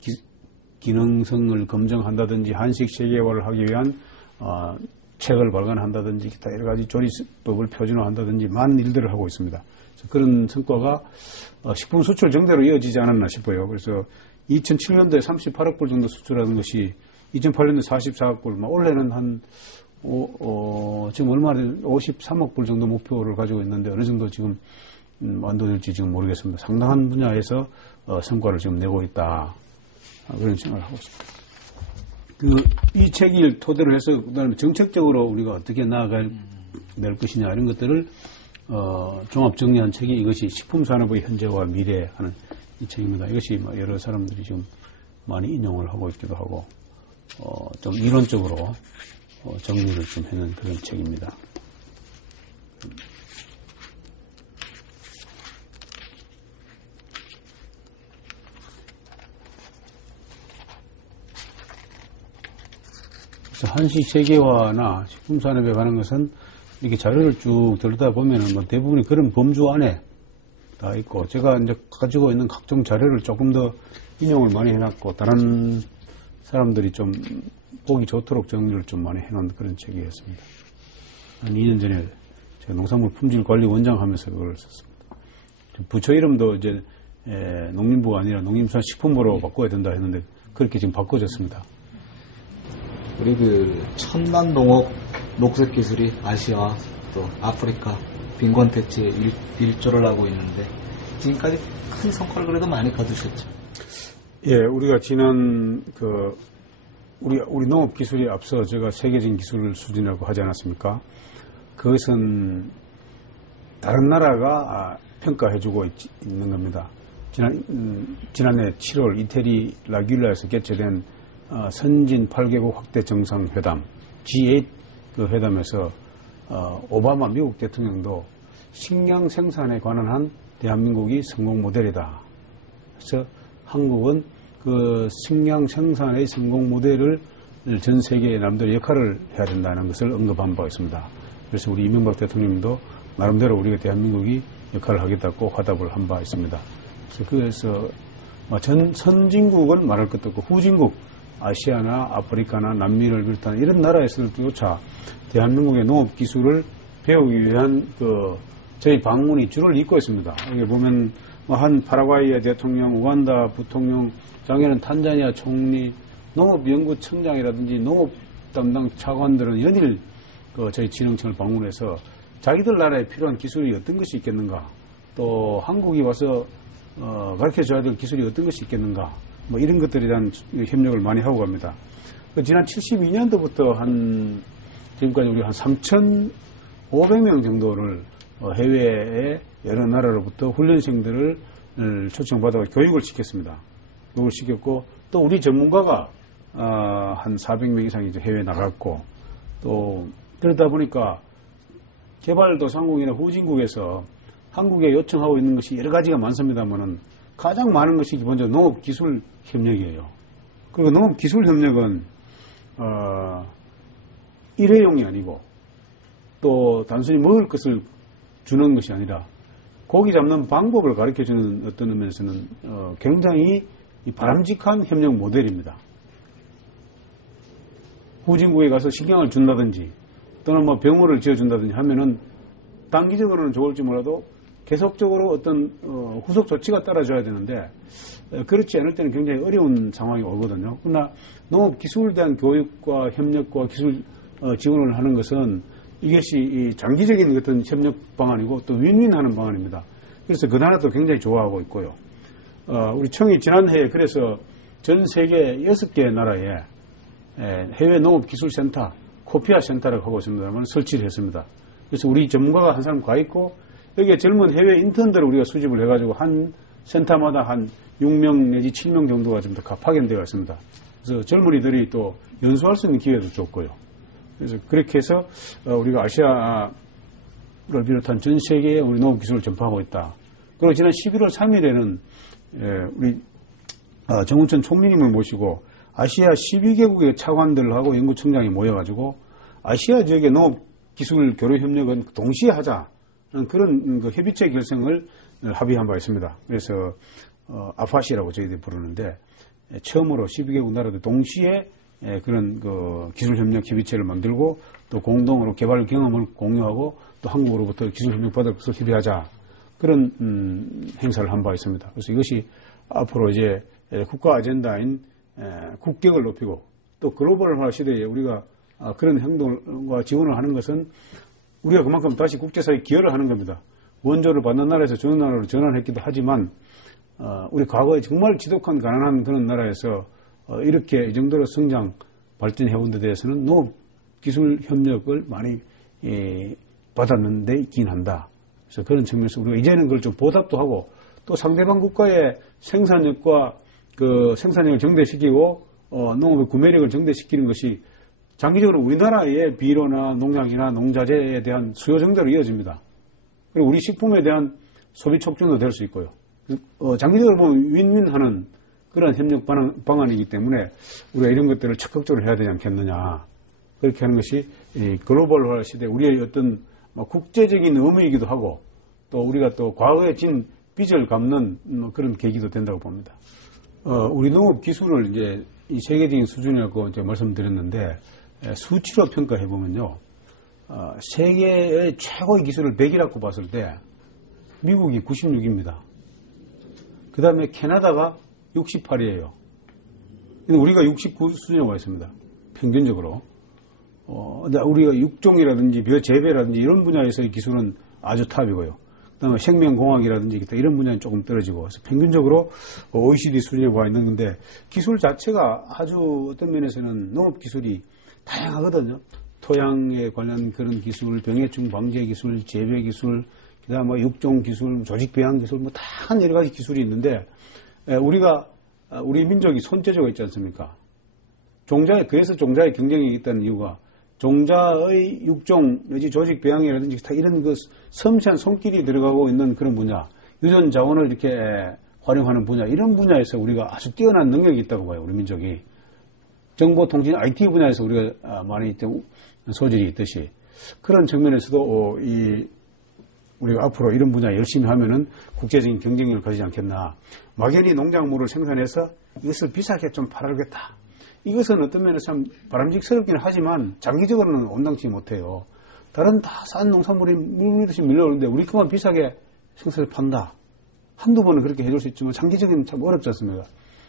기능성을 검증한다든지 한식 세계화를 하기 위한 책을 발간한다든지 기타 여러 가지 조리법을 표준화한다든지 많은 일들을 하고 있습니다. 그런 성과가 식품 수출 정대로 이어지지 않았나 싶어요. 그래서 2007년도에 38억 불 정도 수출하는 것이 2008년도에 44억 불, 올해는 한 지금 얼마나 53억 불 정도 목표를 가지고 있는데 어느 정도 지금 완도될지 지금 모르겠습니다. 상당한 분야에서 성과를 지금 내고 있다. 그런 생각을 하고 있습니다. 이 책을 토대로 해서 그다음에 정책적으로 우리가 어떻게 나아갈 것이냐 이런 것들을 종합 정리한 책이 이것이 식품산업의 현재와 미래 하는 이 책입니다. 이것이 여러 사람들이 지금 많이 인용을 하고 있기도 하고 좀 이론적으로 정리를 좀 해놓은 그런 책입니다. 한식 세계화나 식품산업에 관한 것은 이렇게 자료를 쭉 들여다보면 대부분이 그런 범주 안에 다 있고, 제가 이제 가지고 있는 각종 자료를 조금 더 인용을 많이 해놨고, 다른 사람들이 좀 보기 좋도록 정리를 좀 많이 해놓은 그런 책이었습니다. 한 2년 전에 제가 농산물 품질 관리 원장 하면서 그걸 썼습니다. 부처 이름도 이제 농림부가 아니라 농림수산식품부로 바꿔야 된다 했는데 그렇게 지금 바꿔졌습니다. 우리 첨단 농업 녹색 기술이 아시아와 또 아프리카 빈곤 퇴치에 일조를 하고 있는데 지금까지 큰 성과를 그래도 많이 거두셨죠. 예, 우리가 지난 우리 농업 기술이 앞서 제가 세계적인 기술 수준이라고 하지 않았습니까? 그것은 다른 나라가 평가해주고 있는 겁니다. 지난해 7월 이태리 라귤라에서 개최된 선진 8개국 확대 정상회담 G8 그 회담에서 오바마 미국 대통령도 식량 생산에 관한 한 대한민국이 성공 모델이다. 그래서 한국은 그 식량 생산의 성공 모델을 전 세계의 남들의 역할을 해야 된다는 것을 언급한 바가 있습니다. 그래서 우리 이명박 대통령도 나름대로 우리가 대한민국이 역할을 하겠다고 꼭 화답을 한 바 있습니다. 그래서 선진국은 말할 것도 없고 후진국 아시아나 아프리카나 남미를 비롯한 이런 나라에서조차 대한민국의 농업 기술을 배우기 위한 저희 방문이 줄을 잇고 있습니다. 여기 보면 한 파라과이의 대통령, 우간다 부통령, 작년은 탄자니아 총리, 농업연구청장이라든지 농업 담당 차관들은 연일 저희 진흥청을 방문해서 자기들 나라에 필요한 기술이 어떤 것이 있겠는가, 또 한국이 와서 가르쳐줘야 될 기술이 어떤 것이 있겠는가, 이런 것들에 대한 협력을 많이 하고 갑니다. 지난 72년도부터 지금까지 우리 한 3,500명 정도를 해외의 여러 나라로부터 훈련생들을 초청받아 교육을 시켰습니다. 교육을 시켰고, 또 우리 전문가가 한 400명 이상이 해외에 나갔고, 또 그러다 보니까 개발도상국이나 후진국에서 한국에 요청하고 있는 것이 여러 가지가 많습니다만은 가장 많은 것이 기본적으로 농업기술 협력이에요. 그리고 농업기술 협력은 일회용이 아니고 또 단순히 먹을 것을 주는 것이 아니라 고기 잡는 방법을 가르쳐주는 어떤 의미에서는 굉장히 바람직한 협력 모델입니다. 후진국에 가서 식량을 준다든지 또는 병원을 지어준다든지 하면은 단기적으로는 좋을지 몰라도 계속적으로 어떤 후속 조치가 따라줘야 되는데 그렇지 않을 때는 굉장히 어려운 상황이 오거든요. 그러나 농업기술에 대한 교육과 협력과 기술 지원을 하는 것은 이것이 장기적인 어떤 협력 방안이고 또 윈윈하는 방안입니다. 그래서 그 나라도 굉장히 좋아하고 있고요. 우리 청이 지난해에 그래서 전 세계 6개 나라에 해외 농업기술센터, 코피아 센터라고 하고 있습니다만 설치를 했습니다. 그래서 우리 전문가가 한 사람 가 있고 여기에 젊은 해외 인턴들을 우리가 수집을 해가지고 한 센터마다 한 6명 내지 7명 정도가 좀 더 파견되어 있습니다. 그래서 젊은이들이 또 연수할 수 있는 기회도 줬고요. 그래서 그렇게 해서 우리가 아시아를 비롯한 전 세계에 우리 농업기술을 전파하고 있다. 그리고 지난 11월 3일에는 우리 정운천 총리님을 모시고 아시아 12개국의 차관들하고 연구청장이 모여가지고 아시아 지역의 농업기술 교류협력은 동시에 하자. 그런 협의체 결성을 합의한 바 있습니다. 그래서 아파시라고 저희들이 부르는데 처음으로 12개국 나라들 동시에 그런 기술협력 협의체를 만들고 또 공동으로 개발 경험을 공유하고 또 한국으로부터 기술협력 받을 것을 협의하자, 그런 행사를 한 바 있습니다. 그래서 이것이 앞으로 이제 국가 아젠다인 국격을 높이고 또 글로벌화 시대에 우리가 그런 행동과 지원을 하는 것은 우리가 그만큼 다시 국제사회에 기여를 하는 겁니다. 원조를 받는 나라에서 주는 나라로 전환했기도 하지만 우리 과거에 정말 지독한 가난한 그런 나라에서 이렇게 이 정도로 성장 발전해온 데 대해서는 농업 기술 협력을 많이 받았는 데 있긴 한다. 그래서 그런 측면에서 우리가 이제는 그걸 좀 보답도 하고 또 상대방 국가의 생산력과 그 생산력을 정대시키고 농업의 구매력을 정대시키는 것이 장기적으로 우리나라의 비료나 농약이나 농자재에 대한 수요 정대로 이어집니다. 그리고 우리 식품에 대한 소비 촉진도 될 수 있고요. 장기적으로 보면 윈윈하는 그런 협력 방안이기 때문에 우리가 이런 것들을 적극적으로 해야 되지 않겠느냐. 그렇게 하는 것이 글로벌화 시대 우리의 어떤 국제적인 의무이기도 하고 또 우리가 또 과거에 진 빚을 갚는 그런 계기도 된다고 봅니다. 우리 농업 기술을 이제 이 세계적인 수준이라고 이제 말씀드렸는데 수치로 평가해 보면요. 세계의 최고의 기술을 100이라고 봤을 때 미국이 96입니다. 그 다음에 캐나다가 68이에요. 근데 우리가 69 수준에 와 있습니다. 평균적으로. 우리가 육종이라든지 벼 재배라든지 이런 분야에서의 기술은 아주 탑이고요. 그 다음에 생명공학이라든지 이런 분야는 조금 떨어지고, 그래서 평균적으로 OECD 수준에 와 있는 건데, 기술 자체가 아주 어떤 면에서는 농업 기술이 다양하거든요. 토양에 관련 그런 기술, 병해충 방제 기술, 재배 기술, 그 다음에 육종 기술, 조직 배양 기술, 다양한 여러 가지 기술이 있는데, 우리 민족이 손재주가 있지 않습니까? 그래서 종자의 경쟁력이 있다는 이유가 종자의 육종, 내지 조직 배양이라든지 다 이런 그 섬세한 손길이 들어가고 있는 그런 분야, 유전 자원을 이렇게 활용하는 분야, 이런 분야에서 우리가 아주 뛰어난 능력이 있다고 봐요, 우리 민족이. 정보통신 IT 분야에서 우리가 많이 소질이 있듯이 그런 측면에서도 우리가 앞으로 이런 분야 열심히 하면은 국제적인 경쟁력을 가지지 않겠나. 막연히 농작물을 생산해서 이것을 비싸게 좀 팔아야겠다. 이것은 어떤 면에서 참 바람직스럽기는 하지만 장기적으로는 온당치 못해요. 다른 다 싼 농산물이 물밀듯이 밀려오는데 우리 것만 비싸게 생산을 판다. 한두 번은 그렇게 해줄 수 있지만 장기적으로는 참 어렵지 않습니까?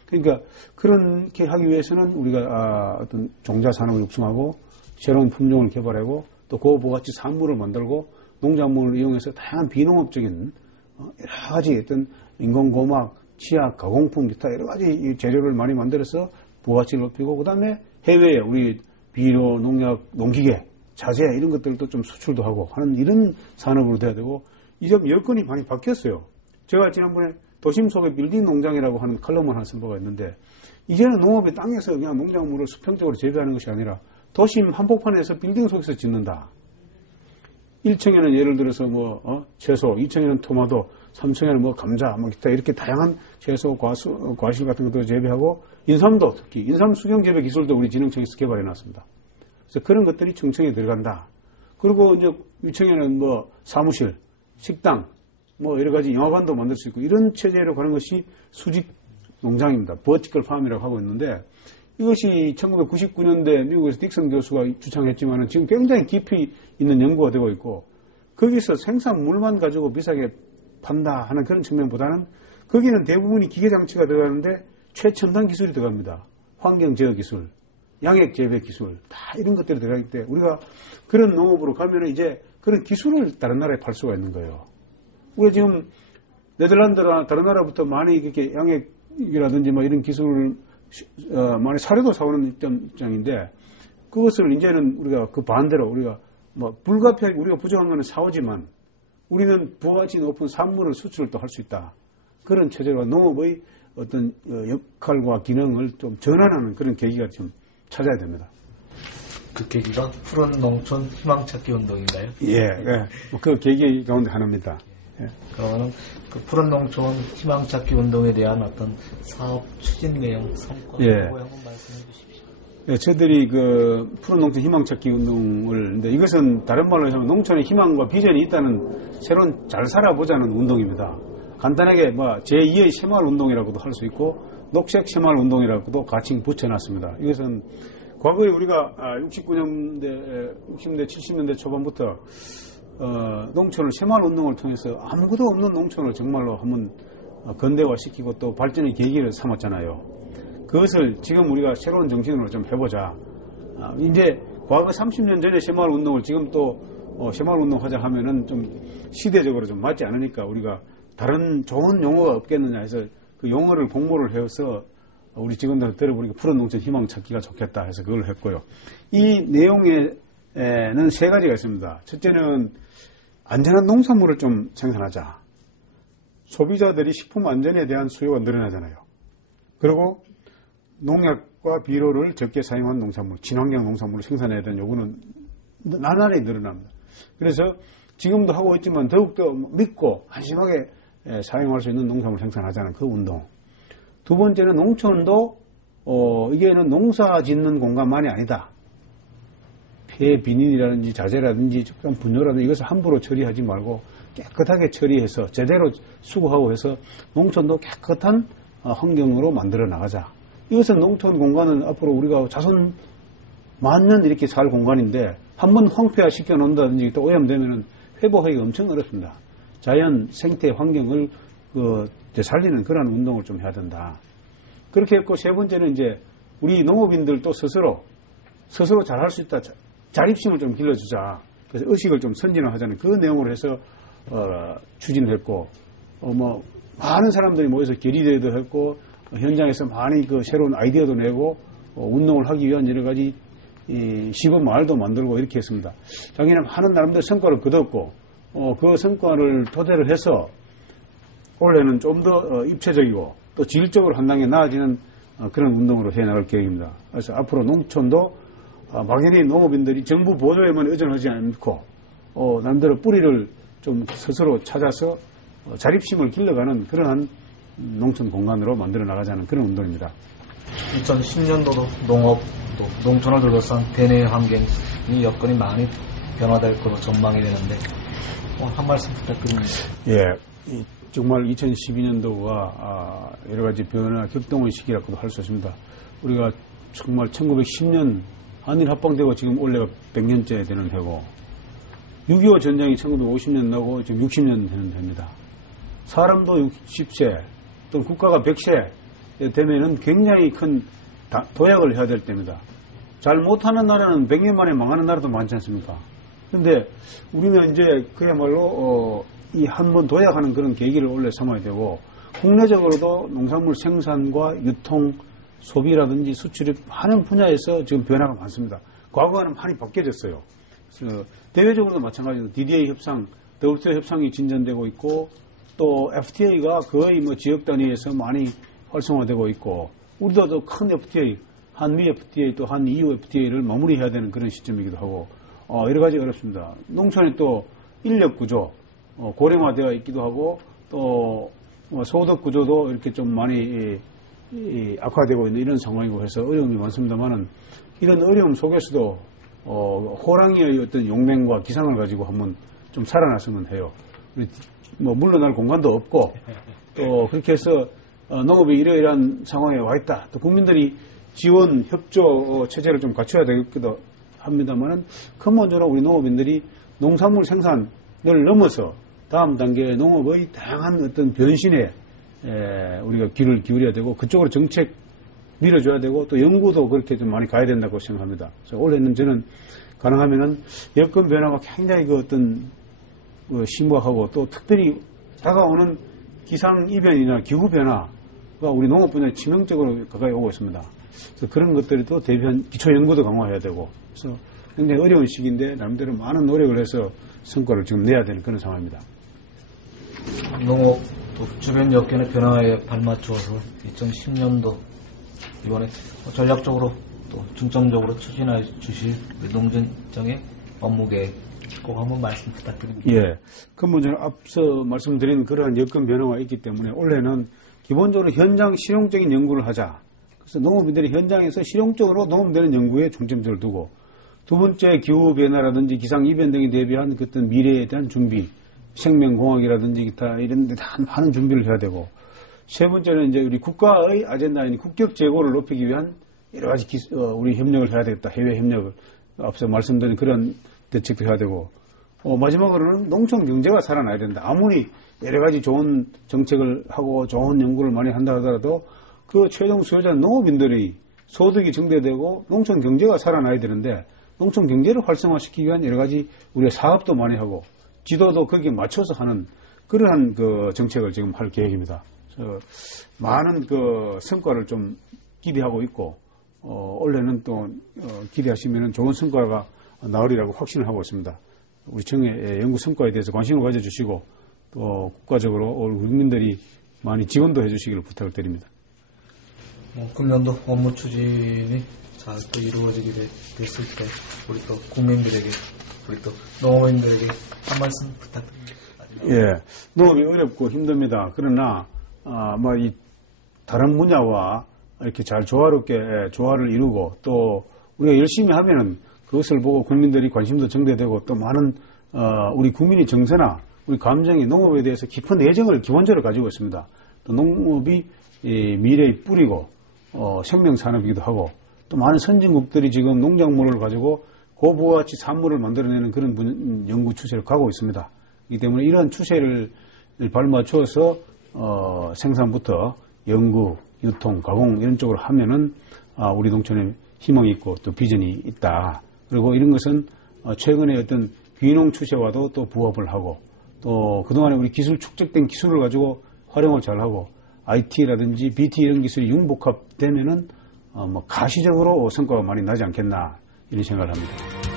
그러니까 그렇게 하기 위해서는 우리가 어떤 종자 산업을 육성하고 새로운 품종을 개발하고 또 고부가치 산물을 만들고 농작물을 이용해서 다양한 비농업적인 여러 가지 어떤 인공고막, 치약, 가공품, 기타 여러 가지 재료를 많이 만들어서 부가치를 높이고 그다음에 해외에 우리 비료, 농약, 농기계, 자재 이런 것들도 좀 수출도 하고 하는 이런 산업으로 돼야 되고 이점 여건이 많이 바뀌었어요. 제가 지난번에 도심 속의 빌딩 농장이라고 하는 칼럼을 하나 쓴 바가 있는데 이제는 농업의 땅에서 그냥 농작물을 수평적으로 재배하는 것이 아니라 도심 한복판에서 빌딩 속에서 짓는다. 1층에는 예를 들어서 채소, 2층에는 토마토, 3층에는 감자, 기타 이렇게 다양한 채소, 과실 같은 것도 재배하고 인삼도 특히 인삼 수경 재배 기술도 우리 진흥청에서 개발해 놨습니다. 그래서 그런 것들이 청청에 들어간다. 그리고 이제 위층에는 사무실, 식당, 여러 가지 영화관도 만들 수 있고 이런 체제로 가는 것이 수직 농장입니다. 버티컬 팜이라고 하고 있는데 이것이 1999년대 미국에서 딕슨 교수가 주창했지만 지금 굉장히 깊이 있는 연구가 되고 있고 거기서 생산물만 가지고 비싸게 판다 하는 그런 측면보다는 거기는 대부분이 기계장치가 들어가는데 최첨단 기술이 들어갑니다. 환경제어 기술, 양액재배 기술 다 이런 것들이 들어가기 때문에 우리가 그런 농업으로 가면 이제 그런 기술을 다른 나라에 팔 수가 있는 거예요. 우리가 지금 네덜란드나 다른 나라부터 많이 이렇게 양액이라든지 이런 기술을 많이 사료도 사오는 입장인데 그것을 이제는 우리가 그 반대로 우리가 불가피하게 우리가 부족한 거는 사오지만 우리는 부가가치 높은 산물을 수출을 또 할 수 있다. 그런 체제로 농업의 어떤 역할과 기능을 좀 전환하는 그런 계기가 좀 찾아야 됩니다. 그 계기가 푸른 농촌 희망찾기 운동인가요? 예. 그 계기 가운데 하나입니다. 예. 그러면 그 푸른 농촌 희망찾기 운동에 대한 어떤 사업 추진 내용, 성과, 한번 말씀해 주십시오. 예, 저희들이 그 푸른 농촌 희망찾기 운동을, 근데 이것은 다른 말로 하면 농촌에 희망과 비전이 있다는 새로운 잘 살아보자는 운동입니다. 간단하게 제2의 새마을 운동이라고도 할 수 있고 녹색 새마을 운동이라고도 같이 붙여놨습니다. 이것은 과거에 우리가 69년대, 60년대, 70년대 초반부터 농촌을 새마을 운동을 통해서 아무것도 없는 농촌을 정말로 한번 건대화시키고 또 발전의 계기를 삼았잖아요. 그것을 지금 우리가 새로운 정신으로 좀 해보자. 이제 과거 30년 전에 새마을 운동을 지금 또 새마을 운동 하자 하면은 좀 시대적으로 좀 맞지 않으니까 우리가 다른 좋은 용어가 없겠느냐 해서 그 용어를 공모를 해서 우리 직원들 들어보니까 푸른 농촌 희망 찾기가 좋겠다 해서 그걸 했고요. 이 내용에는 세 가지가 있습니다. 첫째는 안전한 농산물을 좀 생산하자. 소비자들이 식품 안전에 대한 수요가 늘어나잖아요. 그리고 농약과 비료를 적게 사용한 농산물, 친환경 농산물을 생산해야 되는 요구는 나날이 늘어납니다. 그래서 지금도 하고 있지만 더욱더 믿고 안심하게 사용할 수 있는 농산물을 생산하자는 그 운동. 두 번째는 농촌도 이게는 농사 짓는 공간만이 아니다. 폐 비닐이라든지 자재라든지 분뇨라든지 이것을 함부로 처리하지 말고 깨끗하게 처리해서 제대로 수거하고 해서 농촌도 깨끗한 환경으로 만들어 나가자. 이것은 농촌 공간은 앞으로 우리가 자손 만년 이렇게 살 공간인데 한번 황폐화 시켜 놓는다든지 또 오염되면은 회복하기가 엄청 어렵습니다. 자연 생태 환경을 살리는 그런 운동을 좀 해야 된다. 그렇게 했고 세 번째는 이제 우리 농업인들도 스스로 잘할 수 있다. 자립심을 좀 길러주자. 그래서 의식을 좀 선진화하자는 그 내용으로 해서 추진을 했고 많은 사람들이 모여서 결의대회도 했고 현장에서 많이 그 새로운 아이디어도 내고 운동을 하기 위한 여러 가지 시범 마을도 만들고 이렇게 했습니다. 작년에 많은 나름대로 성과를 거뒀고 그 성과를 토대로 해서 올해는 좀 더 입체적이고 또 질적으로 한 단계 나아지는 그런 운동으로 해나갈 계획입니다. 그래서 앞으로 농촌도 막연히 농업인들이 정부 보조에만 의존하지 않고 남대로 뿌리를 좀 스스로 찾아서 자립심을 길러가는 그러한 농촌 공간으로 만들어 나가자는 그런 운동입니다. 2010년도도 농업, 또 농촌을 둘러싼 대내 환경이 여건이 많이 변화될 것으로 전망이 되는데 한 말씀 부탁드립니다. 예, 정말 2012년도가 여러 가지 변화 격동의 시기라고도 할 수 있습니다. 우리가 정말 1910년 한일 합방되고 지금 올해가 100년째 되는 해고 6.25 전쟁이 1950년 나고 지금 60년 되는 해입니다. 사람도 60세 또 국가가 100세 되면은 굉장히 큰 도약을 해야 될 때입니다. 잘 못하는 나라는 100년 만에 망하는 나라도 많지 않습니까? 그런데 우리는 이제 그야말로 이 한 번 도약하는 그런 계기를 원래 삼아야 되고 국내적으로도 농산물 생산과 유통, 소비라든지 수출이 많은 분야에서 지금 변화가 많습니다. 과거와는 많이 바뀌어졌어요. 그래서 대외적으로도 마찬가지로 DDA 협상, WTO 협상이 진전되고 있고 또 FTA가 거의 지역 단위에서 많이 활성화되고 있고 우리도 큰 FTA, 한미 FTA 또 한 EU FTA를 마무리해야 되는 그런 시점이기도 하고 여러 가지 어렵습니다. 농촌에 또 인력 구조, 고령화되어 있기도 하고 또 소득 구조도 이렇게 좀 많이 악화되고 있는 이런 상황이고 해서 어려움이 많습니다만은 이런 어려움 속에서도 호랑이의 어떤 용맹과 기상을 가지고 한번 좀 살아났으면 해요. 물러날 공간도 없고 또 그렇게 해서 농업이 이러이러한 상황에 와 있다. 또 국민들이 지원, 협조 체제를 좀 갖춰야 되기도 합니다만은 근본적으로 우리 농업인들이 농산물 생산을 넘어서 다음 단계의 농업의 다양한 어떤 변신에 우리가 귀를 기울여야 되고 그쪽으로 정책 밀어줘야 되고 또 연구도 그렇게 좀 많이 가야 된다고 생각합니다. 그래서 올해는 저는 가능하면은 여건 변화가 굉장히 그 어떤 심각하고 또 특별히 다가오는 기상 이변이나 기후 변화가 우리 농업 분야에 치명적으로 가까이 오고 있습니다. 그래서 그런 것들이 또 대비한 기초 연구도 강화해야 되고 그래서 굉장히 어려운 시기인데 나름대로 많은 노력을 해서 성과를 지금 내야 되는 그런 상황입니다. 농업 또 주변 여건의 변화에 발맞추어서 2010년도 이번에 전략적으로 또 중점적으로 추진해 주실 농진청의 업무 계획 꼭 한번 말씀 부탁드립니다. 예. 근본적으로 앞서 말씀드린 그러한 여건 변화가 있기 때문에 올해는 기본적으로 현장 실용적인 연구를 하자. 그래서 농업인들이 현장에서 실용적으로 도움되는 연구에 중점점을 두고 두 번째 기후 변화라든지 기상 이변 등에 대비한 그 어떤 미래에 대한 준비, 생명공학이라든지 기타 이런 데 다 많은 준비를 해야 되고 세 번째는 이제 우리 국가의 아젠다인 국격 재고를 높이기 위한 여러 가지 우리 협력을 해야 되겠다. 해외 협력을 앞서 말씀드린 그런 대책도 해야 되고 마지막으로는 농촌 경제가 살아나야 된다. 아무리 여러 가지 좋은 정책을 하고 좋은 연구를 많이 한다 하더라도 그 최종 수요자는 농업인들이 소득이 증대되고 농촌 경제가 살아나야 되는데 농촌 경제를 활성화시키기 위한 여러 가지 우리가 사업도 많이 하고 지도도 거기에 맞춰서 하는 그러한 그 정책을 지금 할 계획입니다. 많은 그 성과를 좀 기대하고 있고 올해는 또 기대하시면 좋은 성과가 나으리라고 확신을 하고 있습니다. 우리 청의 연구 성과에 대해서 관심을 가져주시고 또 국가적으로 우리 국민들이 많이 지원도 해주시기를 부탁을 드립니다. 금년도 업무 추진이 잘 또 이루어지게 됐을 때 우리 또 국민들에게 우리 또 농업인들에게 한 말씀 부탁드립니다. 예, 농업이 어렵고 힘듭니다. 그러나 뭐 이 다른 분야와 이렇게 잘 조화롭게 조화를 이루고 또 우리가 열심히 하면은 그것을 보고 국민들이 관심도 정대되고 또 많은 우리 국민의 정서나 우리 감정이 농업에 대해서 깊은 애정을 기본적으로 가지고 있습니다. 또 농업이 미래의 뿌리고 생명산업이기도 하고 또 많은 선진국들이 지금 농작물을 가지고 고부가치 산물을 만들어내는 그런 연구 추세를 가고 있습니다. 그렇기 때문에 이러한 추세를 발맞추어서 생산부터 연구, 유통, 가공 이런 쪽으로 하면은 우리 농촌에 희망이 있고 또 비전이 있다. 그리고 이런 것은 최근에 어떤 귀농 추세와도 또 부합을 하고 또 그동안에 우리 기술 축적된 기술을 가지고 활용을 잘하고 IT라든지 BT 이런 기술이 융복합되면은 뭐 가시적으로 성과가 많이 나지 않겠나 이런 생각을 합니다.